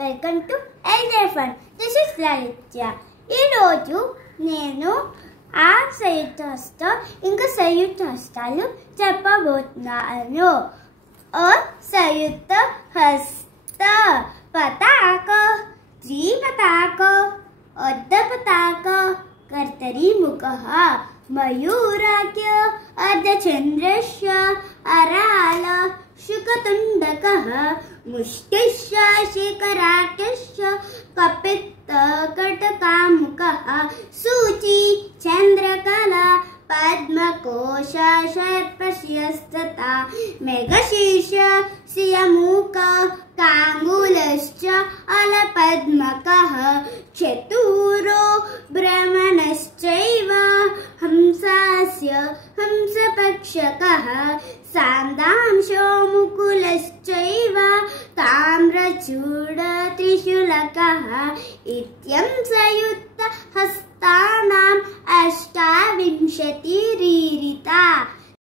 Welcome to LJ fun. This is Lalitya. ఈరోజు నేను ఆ సంయుక్త హస్త ఇంకా సంయుక్త హస్తాలు చెప్పబోతున్నాను. ఓ సంయుక్త హస్త పతాక, త్రిపతాక, అర్ధపతాక, कर्तरीमुखः, मयूराख्य, अर्धचन्द्रस्य, अराल, शुकतुण्डकः, मुष्टिश्च, शिखराख्यश्च, कपित्तकटकामुकः, सूची, चन्द्रकला, पद्मकोश, सर्पशिरस्तथा, मेघशीर्ष, सिंहमुख, काङ्गूलश्च, अलपद्मकः, चतुरो ब्रह्मणश्चैव, हंसस्य हंसपक्षकः, सान्दांशो मुकुलश्चैव, ताम्रचूडत्रिशूलकः, इत्यं संयुक्त हस्तानाम् 28 रीरिता.